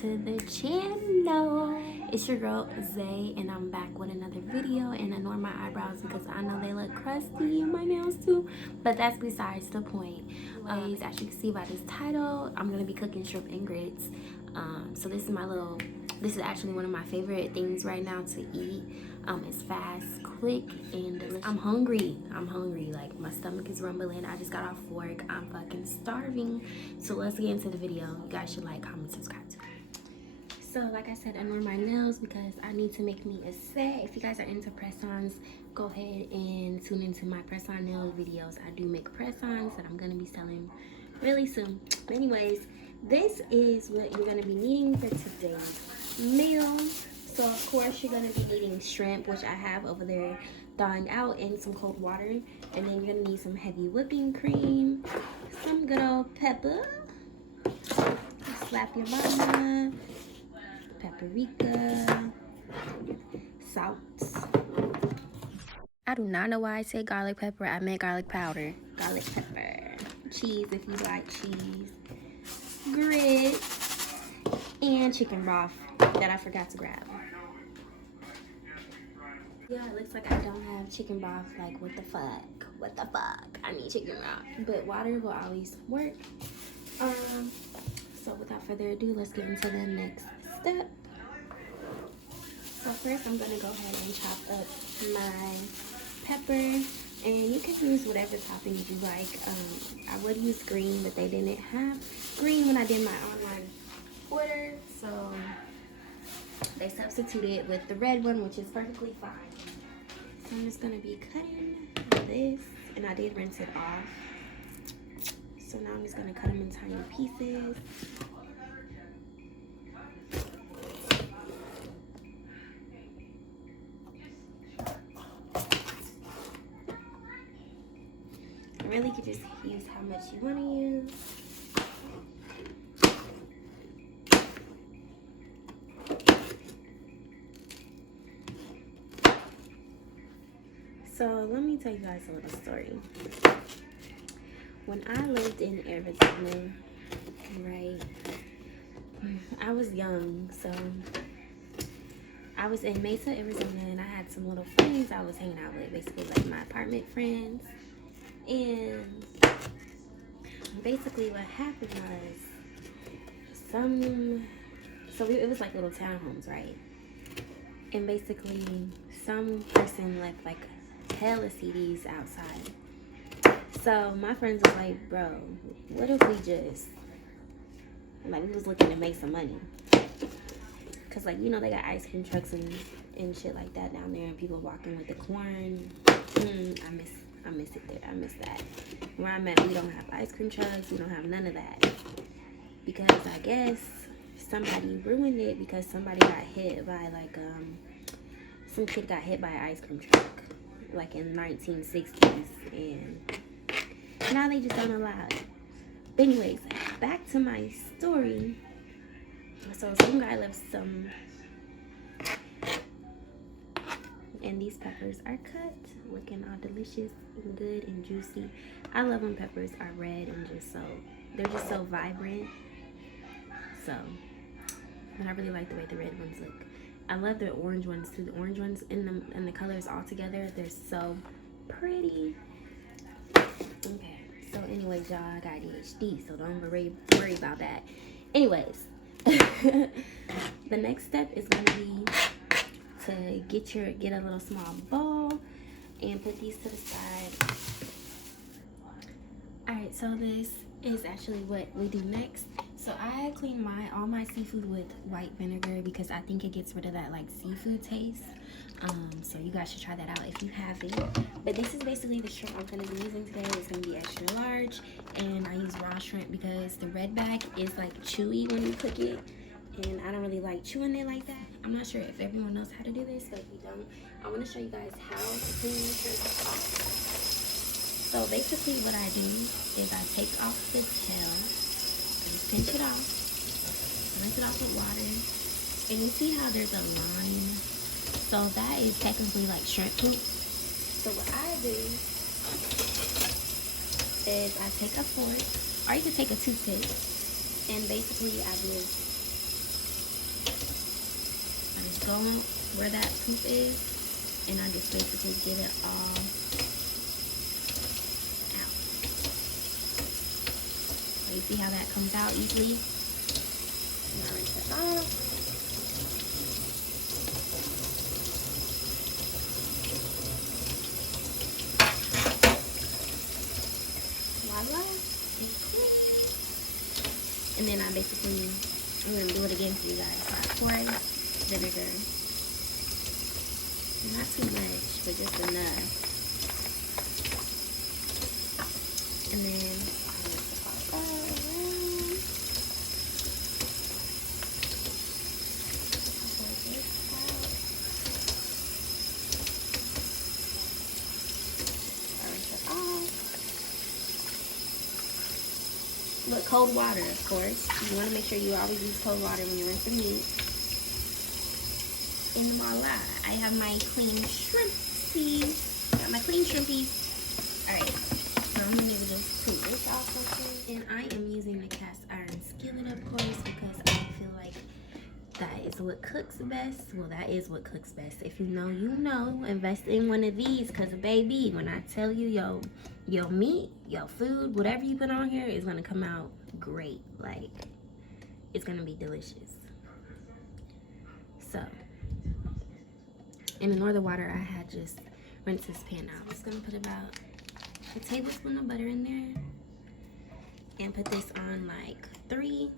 to the channel. It's your girl Zay, and I'm back with another video. And ignore my eyebrows because I know they look crusty, and my nails too, but that's besides the point. As you can see by this title, I'm gonna be cooking shrimp and grits. So this is actually one of my favorite things right now to eat. It's fast, quick, and delicious. I'm hungry, like my stomach is rumbling. I just got off work. I'm fucking starving. So let's get into the video. You guys should like, comment, subscribe too. So like I said, ignore my nails because I need to make me a set. If you guys are into press-ons, go ahead and tune into my press-on nail videos. I do make press-ons that I'm gonna be selling really soon. Anyways, this is what you're gonna be needing for today's meal. So of course you're gonna be eating shrimp, which I have over there thawing out in some cold water. And then you're gonna need some heavy whipping cream, some good old pepper, slap your mama, paprika, salt. I do not know why I said garlic pepper. I meant garlic powder. Garlic pepper. Cheese if you like cheese. Grits. And chicken broth that I forgot to grab. Yeah, it looks like I don't have chicken broth. Like, what the fuck? What the fuck? I need chicken broth. But water will always work. So without further ado, let's get into the next step. So first, I'm gonna go ahead and chop up my pepper. And you can use whatever topping you like. I would use green, but they didn't have green when I did my online order. So they substituted with the red one, which is perfectly fine. So I'm just gonna be cutting this, and I did rinse it off. So now I'm just gonna cut them in tiny pieces. You really could just use how much you want to use. So let me tell you guys a little story. When I lived in Arizona, right, I was young, so I was in Mesa, Arizona, and I had some little friends I was hanging out with, basically like my apartment friends. And basically what happened was it was like little townhomes, right? And basically some person left like hella CDs outside. So my friends was like, bro, what if we just, like, we was looking to make some money. Cause like, you know, they got ice cream trucks and shit like that down there, and people walking with the corn. I miss it there. I miss that. Where I'm at, we don't have ice cream trucks. We don't have none of that. Because I guess somebody ruined it because somebody got hit by like, some kid got hit by an ice cream truck. Like in the 1960s. And now they just don't allow it. But anyways, back to my story. So some guy left some. And these peppers are cut, looking all delicious and good and juicy. I love when peppers are red and they're just so vibrant. So, and I really like the way the red ones look. I love the orange ones too. The orange ones and the colors all together, they're so pretty. Okay, so anyways, y'all, I got ADHD, so don't worry about that. Anyways, the next step is gonna be to get a little small bowl and put these to the side. Alright, so this is actually what we do next. So I clean all my seafood with white vinegar because I think it gets rid of that like seafood taste. So you guys should try that out if you haven't. But this is basically the shrimp I'm gonna be using today. It's gonna be extra large, and I use raw shrimp because the red back is like chewy when you cook it. And I don't really like chewing it like that. I'm not sure if everyone knows how to do this, but if you don't, I want to show you guys how to clean your shrimp off. So basically what I do is I take off the tail, I just pinch it off, rinse it off with water, and you see how there's a line? So that is technically like shrimp poop. So what I do is I take a fork, or you can take a toothpick, and basically I just go where that poop is, and I just basically get it all out. So you see how that comes out easily? Now rinse it off. Voila, it's clean. And then I'm gonna do it again for you guys. So I pour vinegar, not too much, but just enough. And then I'm gonna put all around. Pour this out. Rinse it off. But cold water, of course. You want to make sure you always use cold water when you rinse the meat. And voila, I have my clean shrimpies. Got my clean shrimpies. Alright, so I'm going to just take this off. And I am using the cast iron skillet, of course, because I feel like that is what cooks best. Well, that is what cooks best. If you know, you know. Invest in one of these, because baby, when I tell you, your meat, your food, whatever you put on here is going to come out great. Like, it's going to be delicious. So, in the northern water, I had just rinsed this pan out. I'm just going to put about a tablespoon of butter in there. And put this on like 3.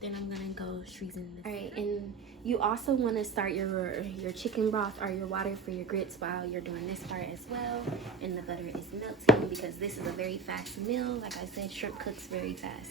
Then I'm gonna go season this. All right, and you also want to start your chicken broth or your water for your grits while you're doing this part as well. And the butter is melting because this is a very fast meal. Like I said, shrimp cooks very fast.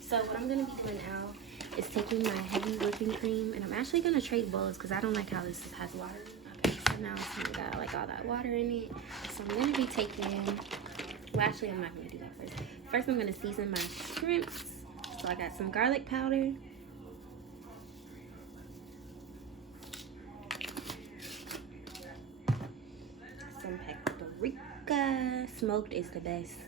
So what I'm gonna be doing now is taking my heavy whipping cream, and I'm actually gonna trade bowls because I don't like how this has water. Okay, so now it's got like all that water in it. So I'm gonna be taking. Well, actually, I'm not gonna do that first. First, I'm gonna season my shrimps. So I got some garlic powder, some paprika, smoked is the best,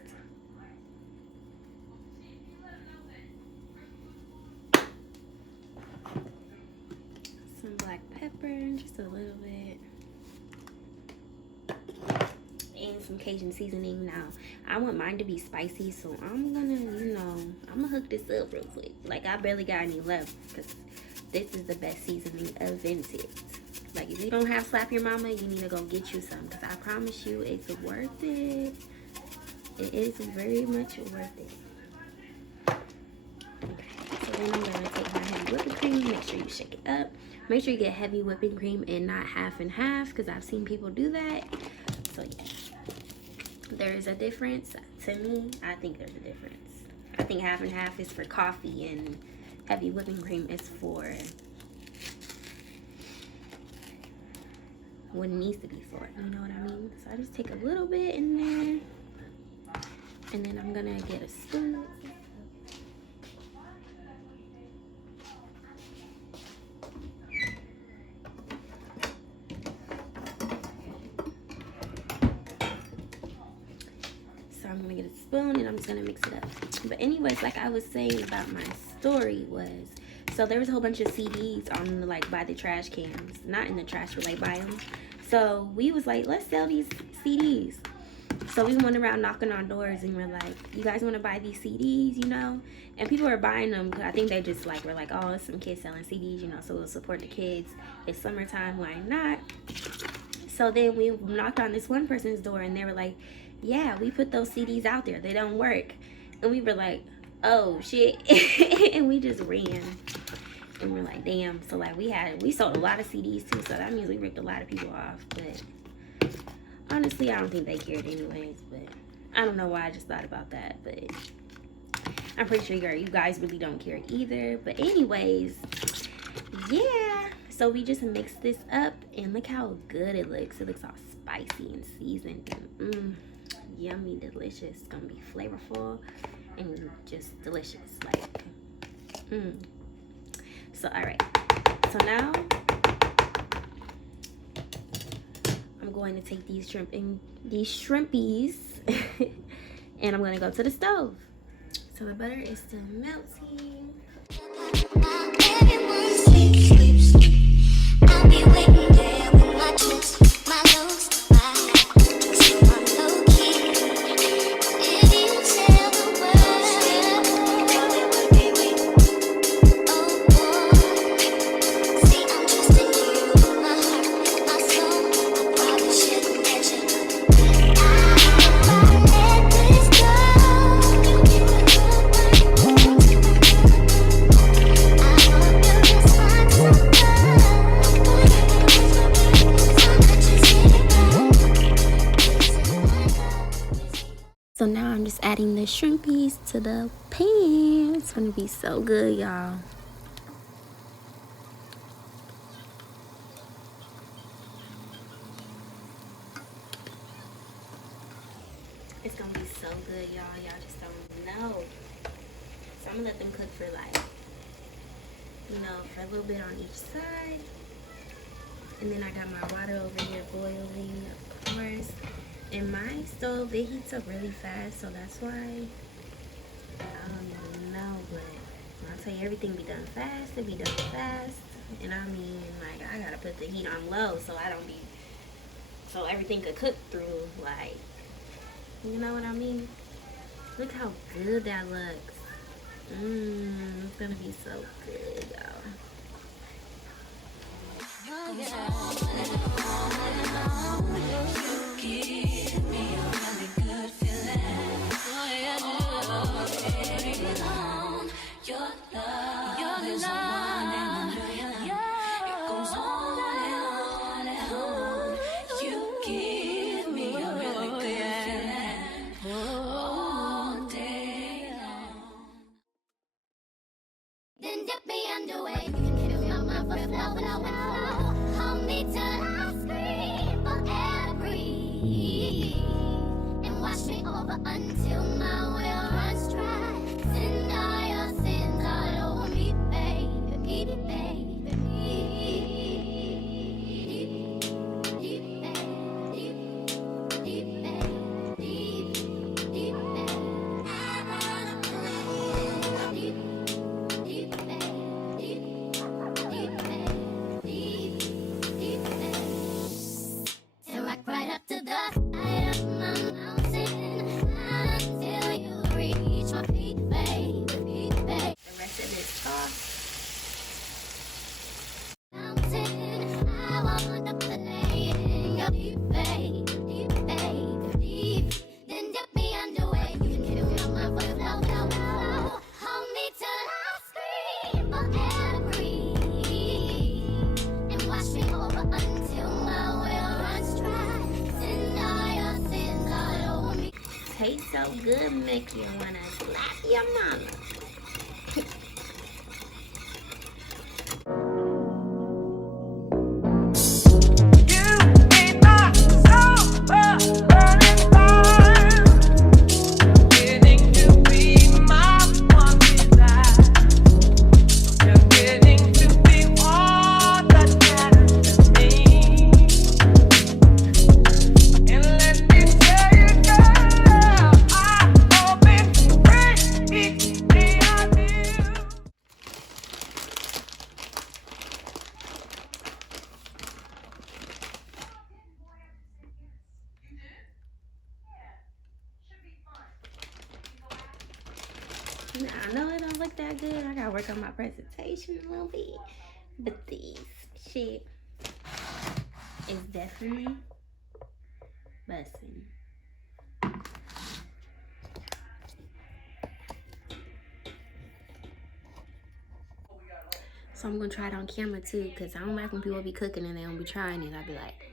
some black pepper, just a little bit, and some Cajun seasoning. Now, I want mine to be spicy, so I'm gonna, I'm gonna hook this up real quick. Like, I barely got any left, because this is the best seasoning of it. Like, if you don't have Slap Your Mama, you need to go get you some, because I promise you, it's worth it. It is very much worth it. Okay, so then I'm gonna take my heavy whipping cream. Make sure you shake it up. Make sure you get heavy whipping cream and not half and half, because I've seen people do that. So yeah, there is a difference. To me, I think there's a difference. I think half and half is for coffee, and heavy whipping cream is for what it needs to be for. You know what I mean? So I just take a little bit in there, and then I'm gonna get a spoon. I'm gonna get a spoon and I'm just gonna mix it up. But anyways, like I was saying about my story was, so there was a whole bunch of CDs on the, like, by the trash cans, not in the trash, but like by them. So we was like, let's sell these CDs. So we went around knocking on doors and we're like, you guys want to buy these CDs, And people were buying them. I think they just like were like, oh, it's some kids selling CDs, so we'll support the kids. It's summertime, why not? So then we knocked on this one person's door and they were like, yeah, we put those CDs out there, they don't work. And we were like, oh shit. And we just ran, and we're like, damn. So like we sold a lot of CDs too, so that means we ripped a lot of people off. But honestly, I don't think they cared anyways. But I don't know why I just thought about that, but I'm pretty sure you guys really don't care either. But anyways, yeah, so we just mixed this up, and look how good it looks. It looks all spicy and seasoned, and yummy, delicious. It's gonna be flavorful and just delicious, like So all right, so now I'm going to take these shrimpies and I'm gonna go to the stove. So the butter is still melting. So now I'm just adding the shrimpies to the pan. It's gonna be so good, y'all. It's gonna be so good, y'all. Y'all just don't know. So I'm gonna let them cook for like, for a little bit on each side. And then I got my water over here boiling, of course. And my stove, it heats up really fast, so that's why I don't even know. But when I tell you everything be done fast, it be done fast. And I mean, like, I gotta put the heat on low so so everything could cook through, like, you know what I mean? Look how good that looks. It's gonna be so good, y'all. Until my will runs dry, send all your sins all over me, baby, baby, and rock right up to the side of my mountain until you reach my feet, baby, baby. The rest of this sauce. Mountain, I want to play in your deep, baby, deep. Then dip me underway. You can kill me on my foot, no. Hold me till I scream or breathe, and wash me over until my well runs dry. Send all your sins all over me. Tastes so good, make you wanna slap your mama. Now, I know it don't look that good. I gotta work on my presentation a little bit. But this shit is definitely busting. So I'm gonna try it on camera too, because I don't like when people be cooking and they don't be trying it. I be like,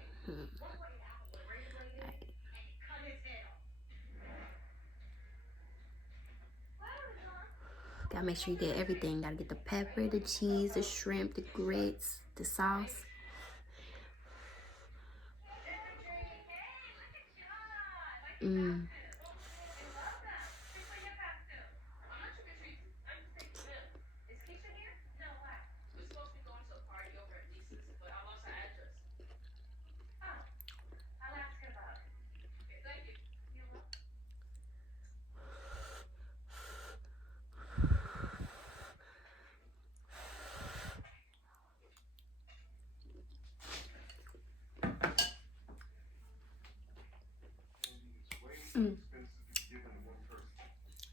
Gotta make sure you get everything. Gotta get the pepper, the cheese, the shrimp, the grits, the sauce.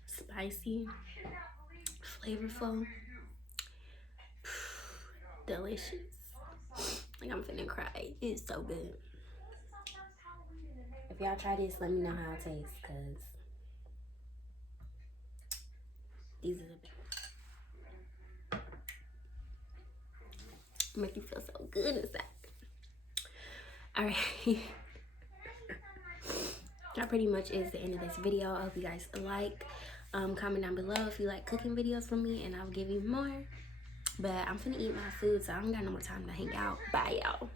Spicy, flavorful, delicious. Like I'm finna cry. It's so good. If y'all try this, let me know how it tastes, cause these are the best. Make you feel so good inside. All right. That pretty much is the end of this video. I hope you guys like. Comment down below if you like cooking videos from me, and I'll give you more. But I'm finna eat my food, so I don't got no more time to hang out. Bye, y'all.